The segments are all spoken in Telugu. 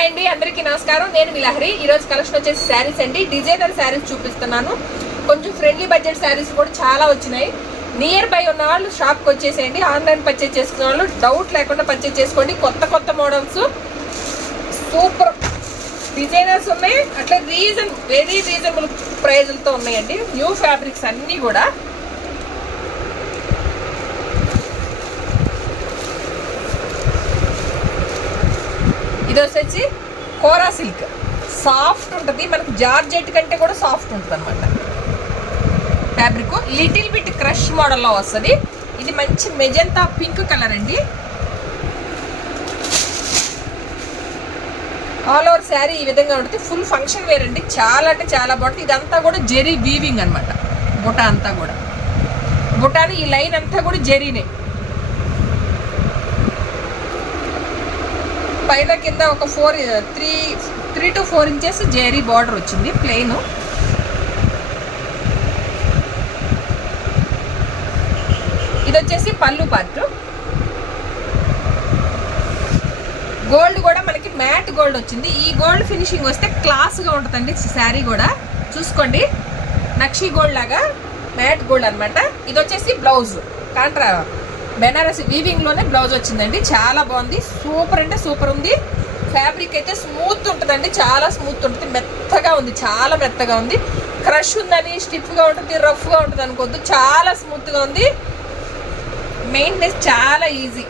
హాయ్ అండి అందరికీ నమస్కారం. నేను మీ లహరి ఈ రోజు కలెక్షన్ వచ్చేసి శారీస్ అండి. డిజైనర్ శారీస్ చూపిస్తున్నాను. కొంచెం ఫ్రెండ్లీ బడ్జెట్ శారీస్ కూడా చాలా వచ్చినాయి. నియర్ బై ఉన్న వాళ్ళు షాప్కి వచ్చేసేయండి. ఆన్లైన్ పర్చేజ్ చేసుకున్న వాళ్ళు డౌట్ లేకుండా పర్చేజ్ చేసుకోండి. కొత్త కొత్త మోడల్స్ సూపర్ డిజైనర్స్ ఉన్నాయి. అట్లా రీజన్ వెరీ రీజనబుల్ ప్రైజులతో ఉన్నాయండి. న్యూ ఫ్యాబ్రిక్స్ అన్నీ కూడా. ఇది వచ్చేసి కోరా సిల్క్. సాఫ్ట్ ఉంటుంది. మనకు జార్జెట్ కంటే కూడా సాఫ్ట్ ఉంటుంది అనమాట ఫ్యాబ్రిక్ లిటిల్ బిట్ క్రష్ మోడల్లో వస్తుంది. ఇది మంచి మెజంతా పింక్ కలర్ అండి. ఆల్ ఓవర్ శారీ ఈ విధంగా ఉంటుంది. ఫుల్ ఫంక్షన్ వేర్ అండి. చాలా అంటే చాలా బాగుంటుంది. ఇదంతా కూడా జెరీ వీవింగ్ అనమాట బుటా అంతా కూడా. బుటాని ఈ లైన్ అంతా కూడా జెరీనే. పైన కింద ఒక four three three to four inches zari border వచ్చింది ప్లెయిన్. ఇది వచ్చేసి పళ్ళు పార్ట్. గోల్డ్ కూడా మనకి మ్యాట్ గోల్డ్ వచ్చింది. ఈ గోల్డ్ ఫినిషింగ్ వస్తే క్లాస్గా ఉంటుందండి శారీ కూడా. చూసుకోండి. నక్షి గోల్డ్ లాగా మ్యాట్ గోల్డ్ అనమాట ఇది వచ్చేసి బ్లౌజ్. కాంట్రా బెనారస్ వీవింగ్లోనే బ్లౌజ్ వచ్చిందండి. చాలా బాగుంది. సూపర్ అంటే సూపర్ ఉంది. ఫ్యాబ్రిక్ అయితే స్మూత్ ఉంటుందండి. చాలా స్మూత్ ఉంటుంది. మెత్తగా ఉంది. చాలా మెత్తగా ఉంది. క్రష్ ఉందని స్టిఫ్గా ఉంటుంది రఫ్గా ఉంటుంది అనుకోవద్దు. చాలా స్మూత్గా ఉంది. మెయింటెనెన్స్ చాలా ఈజీ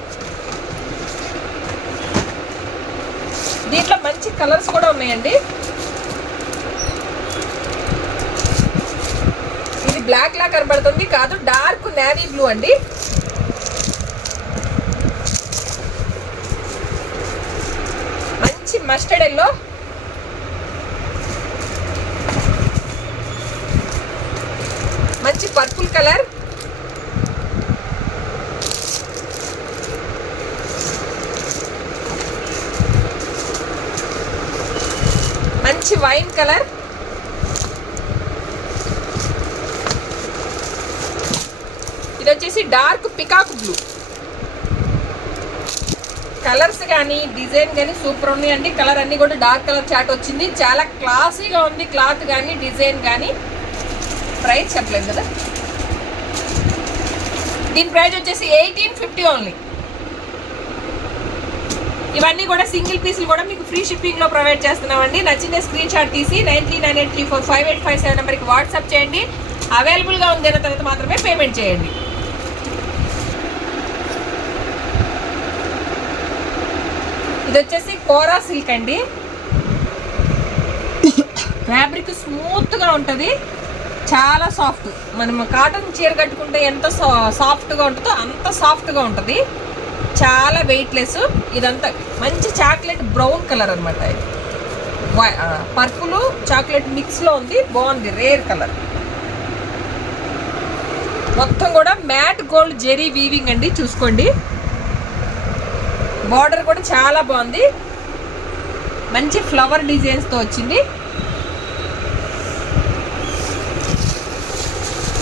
దీంట్లో మంచి కలర్స్ కూడా ఉన్నాయండి. ఇది బ్లాక్ లా కనబడుతుంది కాదు. డార్క్ నేవీ బ్లూ అండి. మంచి మస్టర్డ్ ఎల్లో. మంచి పర్పుల్ కలర్. మంచి వైన్ కలర్. ఇది వచ్చేసి డార్క్ పికాక్ బ్లూ. కలర్స్ కానీ డిజైన్ కానీ సూపర్ ఉన్నాయండి. కలర్ అన్ని కూడా డార్క్ కలర్ చాట్ వచ్చింది. చాలా క్లాసీగా ఉంది క్లాత్ కానీ డిజైన్ కానీ ప్రైస్ చెప్పలేదు కదా? దీని ప్రైస్ వచ్చేసి ఎయిటీన్ ఫిఫ్టీ ఓన్లీ. ఇవన్నీ కూడా సింగిల్ పీసులు కూడా మీకు ఫ్రీ షిప్పింగ్లో ప్రొవైడ్ చేస్తున్నామండి. నచ్చిన స్క్రీన్ షాట్ తీసి nine three nine eight three four five eight five seven నెంబర్కి వాట్సాప్ చేయండి. అవైలబుల్గా ఉందన్న తర్వాత మాత్రమే పేమెంట్ చేయండి. ఇది వచ్చేసి కోరా సిల్క్ అండి. ఫ్యాబ్రిక్ స్మూత్గా చాలా సాఫ్ట్ మనం కాటన్ చీర కట్టుకుంటే ఎంత సాఫ్ట్గా ఉంటుందో అంత సాఫ్ట్గా చాలా వెయిట్లెస్ ఇదంతా మంచి చాక్లెట్ బ్రౌన్ కలర్ అనమాట ఇది. పర్పుల్ చాక్లెట్ మిక్స్లో ఉంది. బాగుంది. రేర్ కలర్ మొత్తం కూడా మ్యాట్ గోల్డ్ జెరీ వీవింగ్ అండి. చూసుకోండి. బార్డర్ కూడా చాలా బాగుంది. మంచి ఫ్లవర్ డిజైన్స్తో వచ్చింది.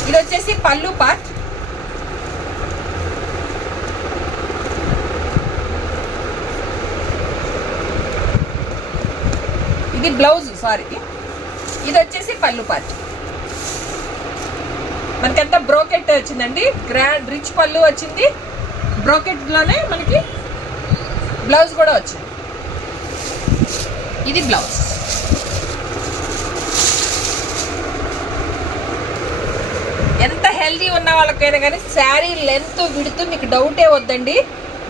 ఇది వచ్చేసి పళ్ళు పార్ట్ ఇది బ్లౌజ్ సారీ. ఇది వచ్చేసి పళ్ళు పార్ట్ మనకంతా బ్రోకెట్ వచ్చిందండి. గ్రాండ్ రిచ్ పళ్ళు వచ్చింది. బ్రోకెట్లోనే మనకి బ్లౌజ్ కూడా వచ్చింది. ఇది బ్లౌజ్. ఎంత హెల్దీ ఉన్న వాళ్ళకైనా కానీ శారీ లెంత్ విడుతూ మీకు డౌటే వద్దండి.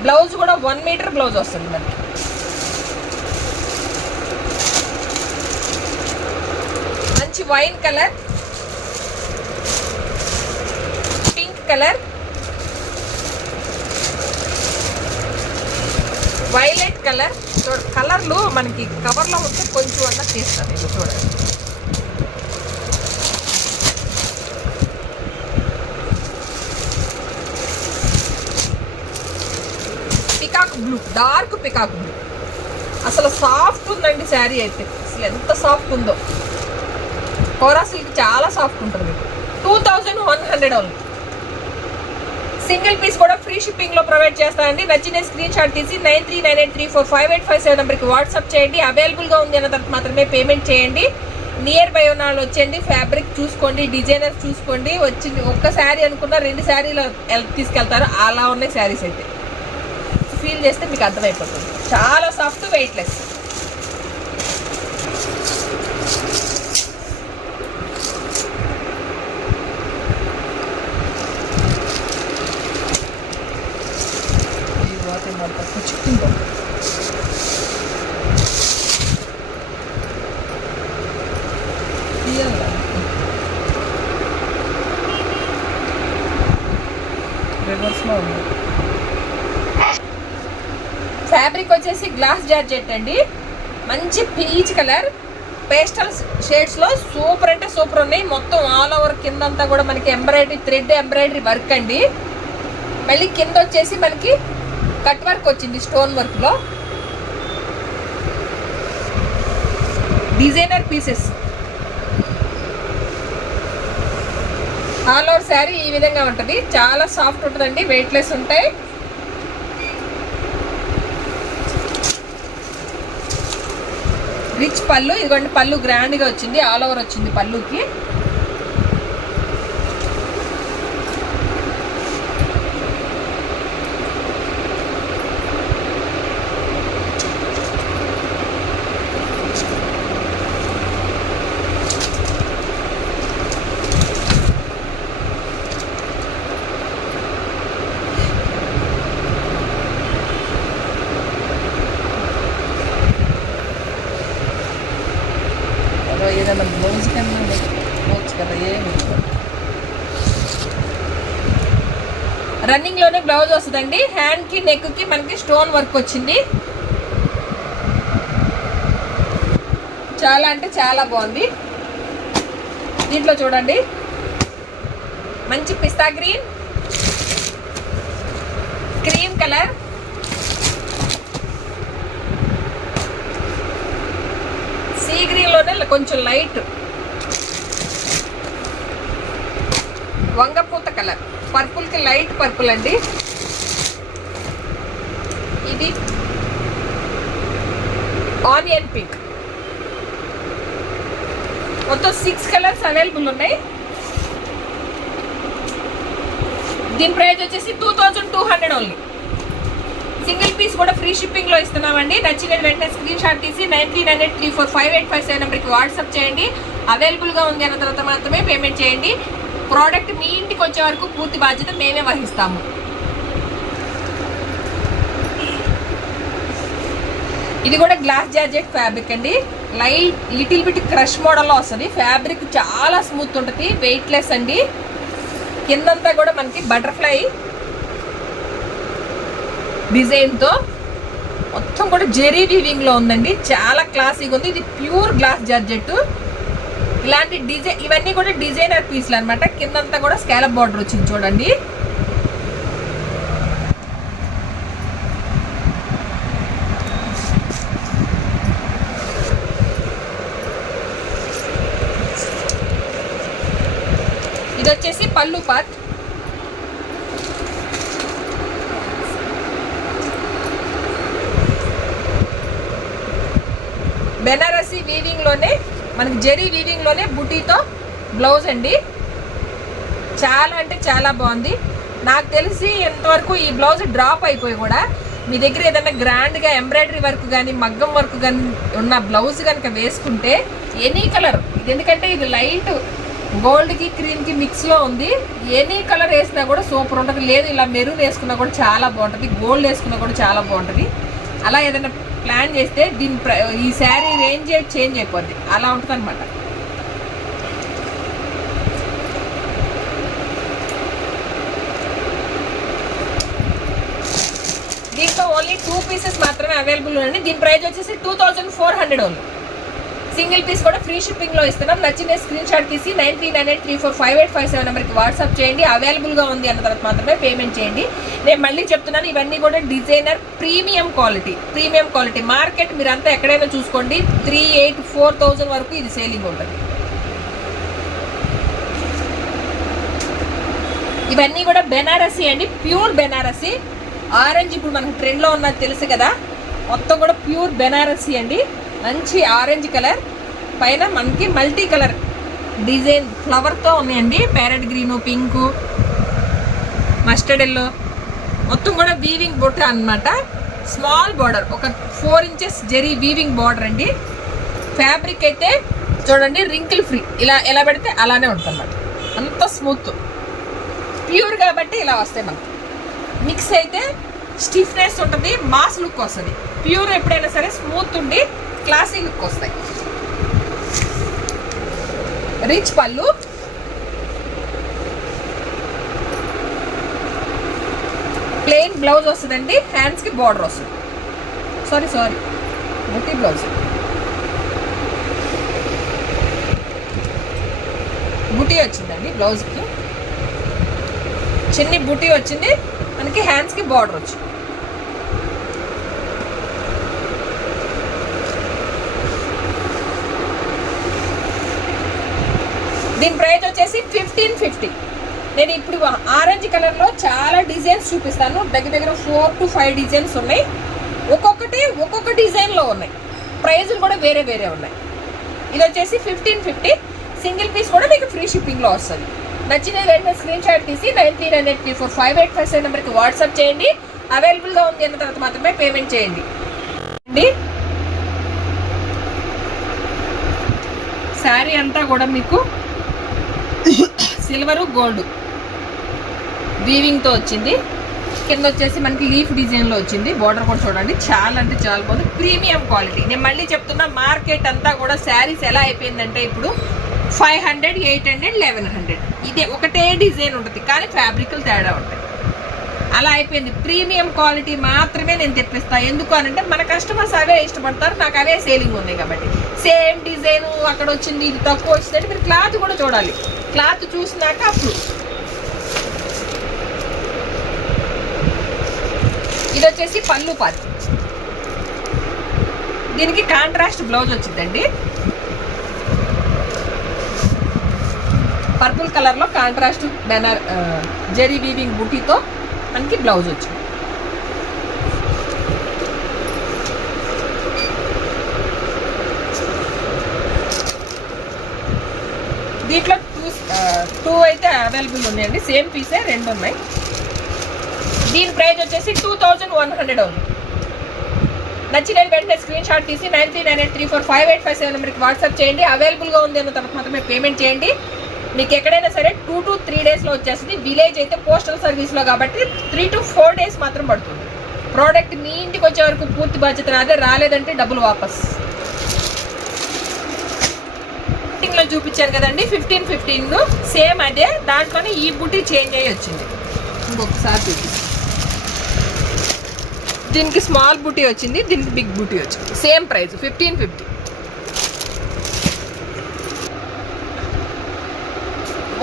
బ్లౌజ్ కూడా వన్ మీటర్ బ్లౌజ్ వస్తుంది మనకి. మంచి wine colour pink colour violet colour చూడ కలర్లు మనకి కవర్లో ఉంటే కొంచెం అన్న తీస్తాను ఇది చూడండి. Peacock blue dark peacock blue అసలు సాఫ్ట్ ఉందండి శారీ అయితే. అసలు ఎంత సాఫ్ట్ ఉందో. కోరా సిల్క్ చాలా సాఫ్ట్ ఉంటుంది టూ థౌజండ్ వన్ హండ్రెడ్ అవుతుంది సింగిల్ పీస్ కూడా ఫ్రీ షిప్పింగ్లో ప్రొవైడ్ చేస్తానండి. నచ్చిన స్క్రీన్ షాట్ తీసి nine three nine eight three four five eight five seven నెంబర్కి వాట్సాప్ చేయండి. అవైలబుల్గా ఉంది అన్న తర్వాత మాత్రమే పేమెంట్ చేయండి. నియర్ బై ఉన్న వాళ్ళు వచ్చేయండి. ఫ్యాబ్రిక్ చూసుకోండి. డిజైనర్ చూసుకోండి. వచ్చింది ఒక్క శారీ అనుకున్న రెండు శారీలు ఎల్- తీసుకెళ్తారు. అలా ఉన్నాయి శారీస్ అయితే. ఫీల్ చేస్తే మీకు అర్థమైపోతుంది. చాలా సాఫ్ట్ వెయిట్లెస్ చిక్కిందో రివర్స్లో ఉంది ఫ్యాబ్రిక్ వచ్చేసి గ్లాస్ జార్జెట్ అండి. మంచి పీచ్ కలర్. పేస్టల్ షేడ్స్లో సూపర్ అంటే సూపర్ ఉన్నాయి. మొత్తం ఆల్ ఓవర్ కింద అంతా కూడా మనకి ఎంబ్రాయిడరీ థ్రెడ్ ఎంబ్రాయిడరీ వర్క్ అండి. మళ్ళీ కింద వచ్చేసి మనకి కట్ వర్క్ వచ్చింది స్టోన్ వర్క్లో designer pieces. All over sari ఈ విధంగా ఉంటుంది. చాలా సాఫ్ట్ ఉంటుందండి వెయిట్లెస్ ఉంటాయి. రిచ్ పళ్ళు ఇదిగోండి పళ్ళు గ్రాండ్గా వచ్చింది ఆల్ ఓవర్ వచ్చింది పళ్ళుకి. ఏదైనా బ్లౌజ్ కన్నా కదా ఏమి రన్నింగ్లోనే బ్లౌజ్ వస్తుందండి. హ్యాండ్కి నెక్కి మనకి స్టోన్ వర్క్ వచ్చింది. చాలా అంటే చాలా బాగుంది. దీంట్లో చూడండి. మంచి pista green cream colour sea గ్రీన్లోనే కొంచెం లైట్ వంగపూత కలర్ పర్పుల్కి లైట్ పర్పుల్ అండి. ఇది ఆనియన్ పింక్ మొత్తం సిక్స్ కలర్స్ అవైలబుల్ ఉన్నాయి. దీని ప్రైస్ వచ్చేసి two thousand two hundred only single piece కూడా ఫ్రీ షిప్పింగ్లో ఇస్తున్నామండి. నచ్చిన వెంటనే స్క్రీన్ షాట్ తీసి nine three nine eight three four five eight five seven నెంబర్కి వాట్సాప్ చేయండి. అవైలబుల్గా ఉంది అన్న తర్వాత మాత్రమే పేమెంట్ చేయండి. ప్రోడక్ట్ మీ ఇంటికి వచ్చే వరకు పూర్తి బాధ్యత మేమే వహిస్తాము. ఇది కూడా గ్లాస్ జార్జెట్ ఫ్యాబ్రిక్ అండి. లైట్ లిటిల్ బిట్ క్రష్ మోడల్లో వస్తుంది. ఫ్యాబ్రిక్ చాలా స్మూత్ ఉంటుంది. వెయిట్లెస్ అండి. కిందంతా కూడా మనకి బటర్ఫ్లై డిజైన్తో మొత్తం కూడా జెరీ వీవింగ్లో ఉందండి. చాలా క్లాసీగా ఉంది. ఇది ప్యూర్ గ్లాస్ జార్జెట్ ఇలాంటి డిజైన్ ఇవన్నీ కూడా డిజైనర్ పీస్లు అనమాట కిందంతా కూడా స్కాలప్ బార్డర్ వచ్చింది చూడండి. ఇది వచ్చేసి పళ్ళు పార్ట్ బెనారసీ వీవింగ్లోనే మనకి జెరీ వీవింగ్లోనే బుటీతో బ్లౌజ్ అండి. చాలా అంటే చాలా బాగుంది. నాకు తెలిసి ఎంతవరకు ఈ బ్లౌజ్ డ్రాప్ అయిపోయి కూడా మీ దగ్గర ఏదైనా గ్రాండ్గా ఎంబ్రాయిడరీ వర్క్ కానీ మగ్గం వర్క్ కానీ ఉన్న బ్లౌజ్ కనుక వేసుకుంటే ఎనీ కలర్ ఇది ఎందుకంటే ఇది లైట్ గోల్డ్కి క్రీమ్కి మిక్స్లో ఉంది. ఎనీ కలర్ వేసినా కూడా సూపర్ ఉంటుంది. లేదు ఇలా మెరూన్ వేసుకున్నా కూడా చాలా బాగుంటుంది. గోల్డ్ వేసుకున్నా కూడా చాలా బాగుంటుంది. అలా ఏదైనా ప్లాన్ చేస్తే దీని ఈ శారీ రేంజ్ చేంజ్ అయిపోద్ది. అలా ఉంటుంది అనమాట దీంట్లో ఓన్లీ టూ పీసెస్ మాత్రమే అవైలబుల్ ఉన్నాయి దీని ప్రైస్ వచ్చేసి టూ థౌజండ్ ఫోర్ హండ్రెడ్ ఉంది. సింగిల్ పీస్ కూడా ఫ్రీ షిప్పింగ్లో ఇస్తున్నాం. నచ్చిన స్క్రీన్ షాట్ తీసి nine three nine eight three four five eight five seven నెంబర్కి వాట్సాప్ చేయండి. అవైలబుల్గా ఉంది అన్న తర్వాత మాత్రమే పేమెంట్ చేయండి. నేను మళ్ళీ చెప్తున్నాను ఇవన్నీ కూడా designer premium quality premium quality. Market మీరంతా ఎక్కడైనా చూసుకోండి. త్రీ ఎయిట్ ఫోర్ థౌజండ్ వరకు ఇది సేలింగ్ ఉంటుంది. ఇవన్నీ కూడా బెనారసీ అండి. ప్యూర్ బెనారసీ. ఆరెంజ్ ఇప్పుడు మనకు ట్రెండ్లో ఉన్నది తెలుసు కదా. మొత్తం కూడా ప్యూర్ బెనారసీ అండి. మంచి ఆరెంజ్ కలర్ పైన మనకి మల్టీ కలర్ డిజైన్ ఫ్లవర్తో ఉన్నాయండి. Parrot green pink mustard yellow. మొత్తం కూడా వీవింగ్ బొట్ట అన్నమాట. స్మాల్ బార్డర్ ఒక four inches zari weaving border అండి. ఫ్యాబ్రిక్ అయితే చూడండి రింకిల్ ఫ్రీ ఇలా ఎలా పెడితే అలానే ఉంటుంది అన్నమాట అంత స్మూత్ ప్యూర్ కాబట్టి ఇలా వస్తాయి మనకి. మిక్స్ అయితే స్టిఫ్నెస్ ఉంటుంది మాస్ లుక్ వస్తుంది. ప్యూర్ ఎప్పుడైనా సరే స్మూత్ ఉండి క్లాసీ లుక్ వస్తాయి. రిచ్ పళ్ళు. ప్లెయిన్ బ్లౌజ్ వస్తుందండి హ్యాండ్స్కి బార్డర్ వస్తుంది. Sorry sorry butti blouse. Buti వచ్చిందండి బ్లౌజ్కి. చిన్ని బుటీ వచ్చింది మనకి హ్యాండ్స్కి బార్డర్ వచ్చింది. దీని ప్రైస్ వచ్చేసి ఫిఫ్టీన్ ఫిఫ్టీ నేను ఇప్పుడు ఆరెంజ్ కలర్లో చాలా డిజైన్స్ చూపిస్తాను. దగ్గర దగ్గర ఫోర్ టు ఫైవ్ డిజైన్స్ ఉన్నాయి. ఒక్కొక్కటి ఒక్కొక్క డిజైన్లో ఉన్నాయి. ప్రైజులు కూడా వేరే వేరే ఉన్నాయి. ఇది వచ్చేసి ఫిఫ్టీన్ ఫిఫ్టీ సింగిల్ పీస్ కూడా మీకు ఫ్రీ షిప్పింగ్లో వస్తుంది. నచ్చిన వెంటనే స్క్రీన్ షాట్ తీసి nine three nine eight three four five eight five seven నెంబర్కి వాట్సాప్ చేయండి. అవైలబుల్గా ఉంది అన్న తర్వాత మాత్రమే పేమెంట్ చేయండి. అండి? శారీ అంతా కూడా మీకు సిల్వరు గోల్డ్. వీవింగ్తో వచ్చింది. కింద వచ్చేసి మనకి లీఫ్ డిజైన్లో వచ్చింది. బార్డర్ కూడా చూడండి. చాలా అంటే చాలా బాగుంది. Premium quality. నేను మళ్ళీ చెప్తున్నా మార్కెట్ అంతా కూడా శారీస్ ఎలా అయిపోయిందంటే ఇప్పుడు five hundred eight hundred eleven hundred. ఇదే ఒకటే డిజైన్ ఉంటుంది కానీ ఫ్యాబ్రిక్లు తేడా ఉంటాయి. అలా అయిపోయింది. ప్రీమియం క్వాలిటీ మాత్రమే నేను తెప్పిస్తాను ఎందుకు అనంటే మన కస్టమర్స్ అవే ఇష్టపడతారు నాకు అవే సేలింగ్ ఉంది కాబట్టి. సేమ్ డిజైన్ అక్కడ వచ్చింది ఇది తక్కువ వచ్చిందంటే మీరు క్లాత్ కూడా చూడాలి. క్లాత్ చూసినాక అప్పుడు ఇది వచ్చేసి పళ్ళు పాతి. దీనికి కాంట్రాస్ట్ బ్లౌజ్ వచ్చిందండి. పర్పుల్ కలర్లో కాంట్రాస్ట్ బెనర్ జెరీ వీవింగ్ బుటీతో మనకి బ్లౌజ్ వచ్చింది దీంట్లో టూ టూ అయితే అవైలబుల్ ఉన్నాయండి. సేమ్ పీసే రెండు ఉన్నాయి. దీని ప్రైస్ వచ్చేసి టూ థౌజండ్ వన్ హండ్రెడ్ ఉంది. నచ్చిన వెంటనే స్క్రీన్ షాట్ తీసి nine three nine eight three four five eight five seven నెంబర్కి వాట్సాప్ చేయండి. అవైలబుల్గా ఉంది అన్న తర్వాత మాత్రమే పేమెంట్ చేయండి. మీకు ఎక్కడైనా సరే టూ టు త్రీ డేస్లో వచ్చేస్తుంది. విలేజ్ అయితే పోస్టల్ సర్వీస్లో కాబట్టి త్రీ టు ఫోర్ డేస్ మాత్రం పడుతుంది. ప్రోడక్ట్ మీ ఇంటికి వచ్చే వరకు పూర్తి బాధ్యత నాదే రాలేదంటే డబ్బులు వాపస్. లో చూపించాను కదండి ఫిఫ్టీన్ ఫిఫ్టీన్ సేమ్ అదే దాంట్లోనే ఈ బుట్టి చేంజ్ అయ్యి వచ్చింది. ఇంకొకసారి చూపిస్తాను దీనికి స్మాల్ బుటీ వచ్చింది దీనికి బిగ్ బుటీ వచ్చింది. Same price fifteen fifty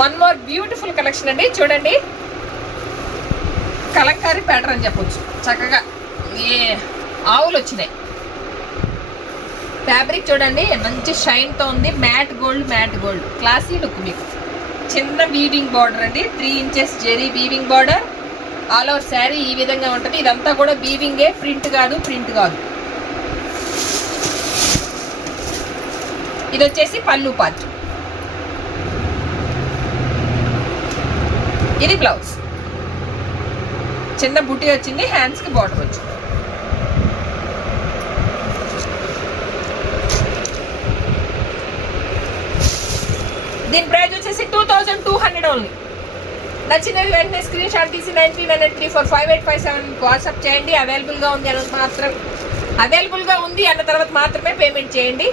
one more beautiful collection అండి చూడండి. కలంకారీ ప్యాటర్న్ అని చెప్పొచ్చు. చక్కగా ఏ ఆవులు వచ్చినాయి. ఫ్యాబ్రిక్ చూడండి మంచి షైన్తో ఉంది. Matt gold matt gold classy look మీకు. చిన్న వీవింగ్ బార్డర్ అండి. Three inches zari weaving border all over sari ఈ విధంగా ఉంటుంది. ఇదంతా కూడా వీవింగే ప్రింట్ కాదు ప్రింట్ కాదు. ఇది వచ్చేసి పళ్ళు పార్ట్ ఇది బ్లౌజ్ చిన్న బుట్టి వచ్చింది హ్యాండ్స్కి బార్డర్ వచ్చింది. దీని ప్రైస్ వచ్చేసి two thousand two hundred only నచ్చిన వెంటనే స్క్రీన్ షాట్ తీసి nine three nine eight three four five eight five seven WhatsApp చేయండి. అవైలబుల్గా ఉంది అన్నది మాత్రం అవైలబుల్గా ఉంది అన్న తర్వాత మాత్రమే పేమెంట్ చేయండి.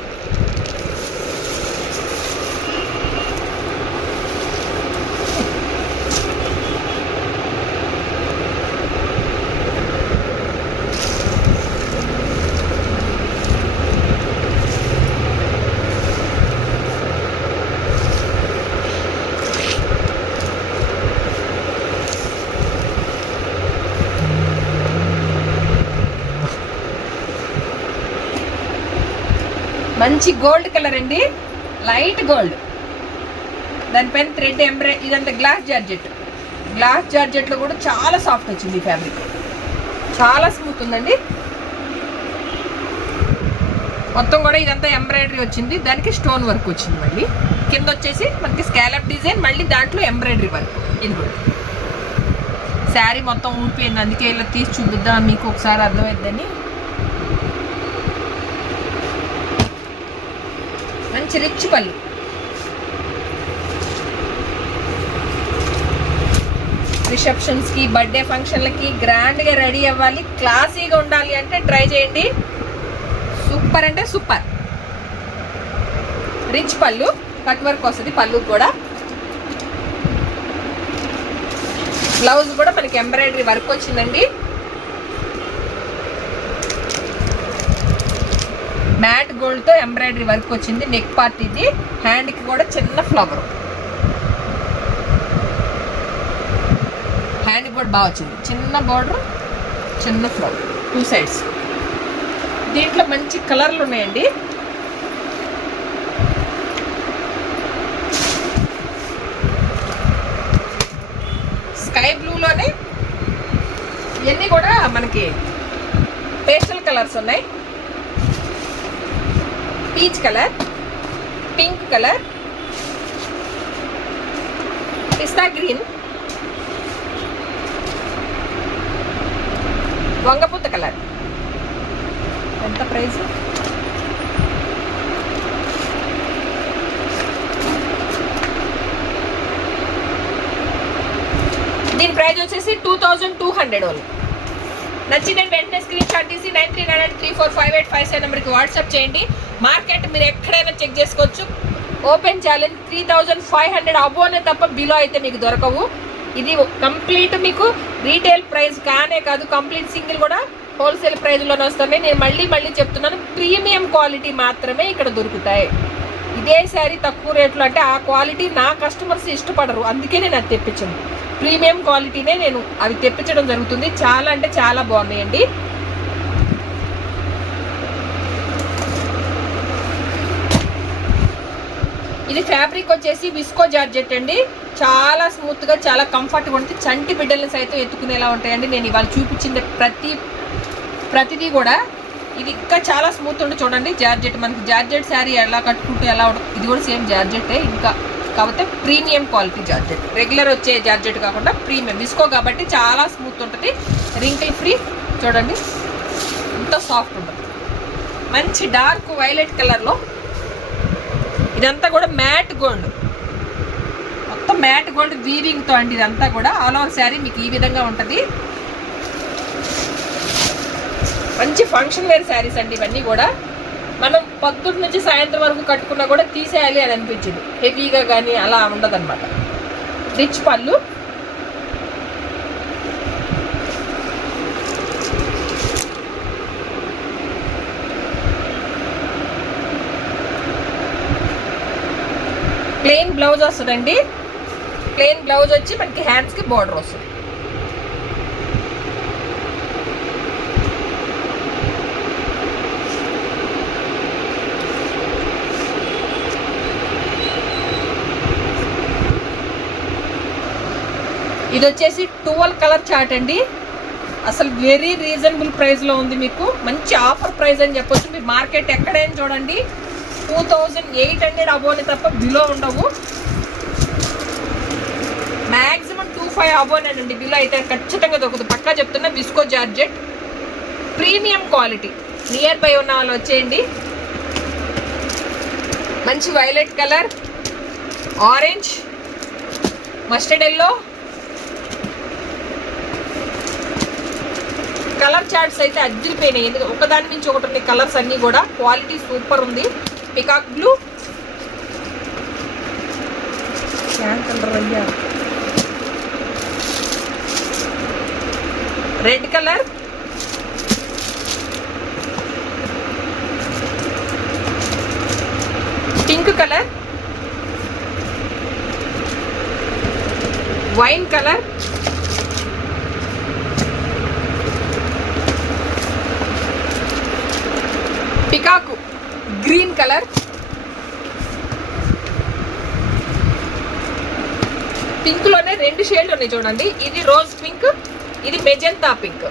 మంచి గోల్డ్ కలర్ అండి. Light gold. దానిపైన థ్రెడ్ ఎంబ్రాయి ఇదంతా గ్లాస్ జార్జెట్. గ్లాస్ జార్జెట్లో కూడా చాలా సాఫ్ట్ వచ్చింది ఈ ఫ్యాబ్రిక్. చాలా స్మూత్ ఉందండి. మొత్తం కూడా ఇదంతా ఎంబ్రాయిడరీ వచ్చింది. దానికి స్టోన్ వర్క్ వచ్చింది మళ్ళీ. కింద వచ్చేసి మనకి స్కాలప్ డిజైన్ మళ్ళీ దాంట్లో ఎంబ్రాయిడరీ వర్క్ ఇది కూడా. శారీ మొత్తం ఊడిపోయింది. అందుకే ఇలా తీసి చూపిద్దాం. మీకు ఒకసారి అర్థమవుతుందని రిచ్ రిచ్ పళ్ళు రిసెప్షన్స్కి బర్త్డే ఫంక్షన్లకి గ్రాండ్గా రెడీ అవ్వాలి. క్లాసీగా ఉండాలి అంటే ట్రై చేయండి. సూపర్ అంటే సూపర్. రిచ్ పళ్ళు కట్ వర్క్ వస్తుంది పళ్ళు కూడా. బ్లౌజ్ కూడా మనకి ఎంబ్రాయిడరీ వర్క్ వచ్చిందండి. మ్యాట్ గోల్డ్తో ఎంబ్రాయిడరీ వర్క్ వచ్చింది. నెక్ పార్ట్ ఇది. హ్యాండ్కి కూడా చిన్న ఫ్లవర్. హ్యాండ్ కూడా బాగా వచ్చింది. చిన్న బార్డర్ చిన్న ఫ్లవర్. Two sides. దీంట్లో మంచి కలర్లు ఉన్నాయండి. స్కై బ్లూలోనే ఇవన్నీ కూడా మనకి పేస్టల్ కలర్స్ ఉన్నాయి. Peach colour pink colour pista green వంగపూత colour ఎంత ప్రైస్ దీని ప్రైస్ వచ్చేసి two thousand two hundred only. నచ్చిందండి వెంటనే స్క్రీన్ షాట్ తీసి nine three nine eight three four five eight five seven నెంబర్కి వాట్సాప్ చేయండి. మార్కెట్ మీరు ఎక్కడైనా చెక్ చేసుకోవచ్చు. Open challenge three thousand five hundred అబోనే తప్ప బిలో అయితే మీకు దొరకవు. ఇది కంప్లీట్ మీకు రీటైల్ ప్రైస్ కానే కాదు కంప్లీట్ సింగిల్ కూడా హోల్సేల్ ప్రైస్లోనే వస్తాయి. నేను మళ్ళీ మళ్ళీ చెప్తున్నాను ప్రీమియం క్వాలిటీ మాత్రమే ఇక్కడ దొరుకుతాయి. ఇదే శారీ తక్కువ రేట్లో అంటే ఆ క్వాలిటీ నా కస్టమర్స్ ఇష్టపడరు. అందుకే నేను అది తెప్పించాను. ప్రీమియం క్వాలిటీనే నేను అవి తెప్పించడం జరుగుతుంది. చాలా అంటే చాలా బాగున్నాయండి. ఇది ఫ్యాబ్రిక్ వచ్చేసి విస్కో జార్జెట్ అండి. చాలా స్మూత్గా చాలా కంఫర్ట్గా ఉంటుంది. చంటి బిడ్డలు సైతం ఎత్తుకునేలా ఉంటాయండి. నేను ఇవాళ చూపించింది ప్రతి ప్రతిదీ కూడా. ఇది ఇంకా చాలా స్మూత్ ఉండి చూడండి. జార్జెట్ మనకి జార్జెట్ శారీ ఎలా కట్టుకుంటే ఎలా ఉంటుంది ఇది కూడా సేమ్ జార్జెటే. ఇంకా కాకపోతే ప్రీమియం క్వాలిటీ జార్జెట్. రెగ్యులర్ వచ్చే జార్జెట్ కాకుండా ప్రీమియం. విస్కో కాబట్టి చాలా స్మూత్ ఉంటుంది. Wrinkle free. చూడండి. ఎంత సాఫ్ట్ ఉంటుంది. మంచి డార్క్ వైలెట్ కలర్లో ఇదంతా కూడా మ్యాట్ గోల్డ్. మొత్తం మ్యాట్ గోల్డ్ వీవింగ్తో అండి ఇదంతా కూడా. ఆల్ ఓవర్ శారీ మీకు ఈ విధంగా ఉంటుంది. మంచి ఫంక్షన్ వేర్ శారీస్ అండి ఇవన్నీ కూడా. మనం పొద్దుటి నుంచి సాయంత్రం వరకు కట్టుకున్నా కూడా తీసేయాలి అని అనిపించింది. హెవీగా కానీ అలా ఉండదన్నమాట. రిచ్ పళ్ళు. ప్లెయిన్ బ్లౌజ్ వస్తుందండి. ప్లెయిన్ బ్లౌజ్ వచ్చి మనకి హ్యాండ్స్కి బార్డర్ వస్తుంది. ఇది వచ్చేసి టువల్ కలర్ చార్ట్ అండి. అసలు వెరీ రీజనబుల్ ప్రైస్లో ఉంది మీకు. మంచి ఆఫర్ ప్రైస్ అని చెప్పొచ్చు. మీరు మార్కెట్ ఎక్కడైనా చూడండి. టూ థౌజండ్ ఎయిట్ హండ్రెడ్ అబోనే తప్ప బిలో ఉండవు. మ్యాక్సిమం టూ ఫైవ్ అబోనేనండి బిలో అయితే ఖచ్చితంగా దొరుకుతుంది. పక్కా చెప్తున్నా బిస్కో georgette. Premium quality. Near by ఉన్న వాళ్ళు వచ్చేయండి. మంచి violet colour. Orange mustard yellow colour charts అయితే అద్దరిపోయినాయి. ఎందుకంటే ఒకదాని నుంచి ఒకటి ఉన్నాయి. కలర్స్ అన్నీ కూడా. క్వాలిటీ సూపర్ ఉంది. Peacock blue. Red colour pink colour wine colour peacock green colour? పింక్లోనే రెండు షేడ్లు ఉన్నాయి చూడండి. ఇది రోజ్ పింక్ ఇది మెజంతా పింక్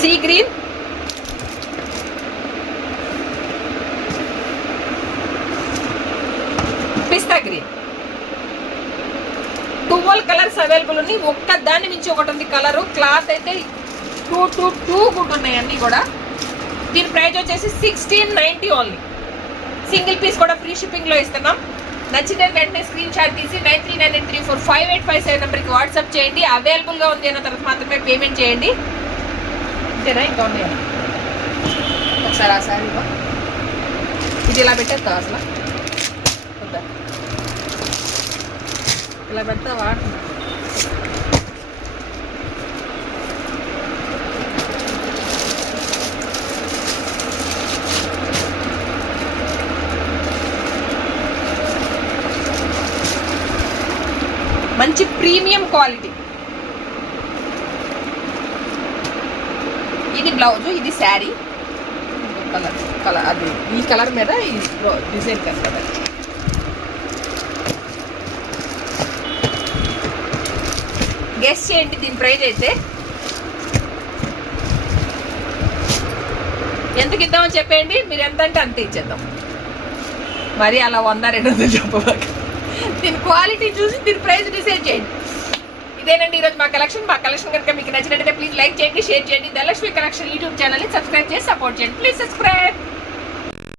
సీ గ్రీన్ పిస్తా గ్రీన్ టువల్ కలర్స్ ఒక్క దాన్ని మించి ఒకటి ఉంది కలరు. క్లాత్ అయితే టూ టూ టూ గుడ్ ఉన్నాయి కూడా. దీని ప్రైస్ వచ్చేసి sixteen ninety only single piece కూడా ఫ్రీ షిప్పింగ్లో ఇస్తున్నాం. నచ్చితే వెంటనే స్క్రీన్ షాట్ తీసి nine three nine three four five eight five seven నెంబర్కి వాట్సాప్ చేయండి. అవైలబుల్గా ఉంది అన్న తర్వాత మాత్రమే పేమెంట్ చేయండి. అంతేనా? ఇంకా ఉన్నాయా ఒకసారి ఆ సారీ ఇది ఇలా పెట్టేస్తా అసలు? ఇలా పెడతా వాడుతున్నా మంచి ప్రీమియం క్వాలిటీ. ఇది బ్లౌజ్ ఇది శారీ. కలర్ కలర్ అది ఈ కలర్ మీద ఈ డిజైన్ కలర్ గెస్ చేయండి దీని ప్రైజ్ అయితే. ఎంతకి ఇద్దామని చెప్పేయండి? మీరు ఎంత అంటే అంత ఇచ్చేద్దాం. మరి అలా వంద రెండు వందలు చెప్పబాక దీని క్వాలిటీ చూసి దీని ప్రైస్ డిసైడ్ చేయండి. ఇదేనండి ఈరోజు మా కలెక్షన్ మా కలెక్షన్ కనుక మీకు నచ్చినట్టయితే ప్లీజ్ లైక్ చేయండి షేర్ చేయండి. ధనలక్ష్మి కలెక్షన్ యూట్యూబ్ ఛానల్ని సబ్స్క్రైబ్ చేసి సపోర్ట్ చేయండి. Please subscribe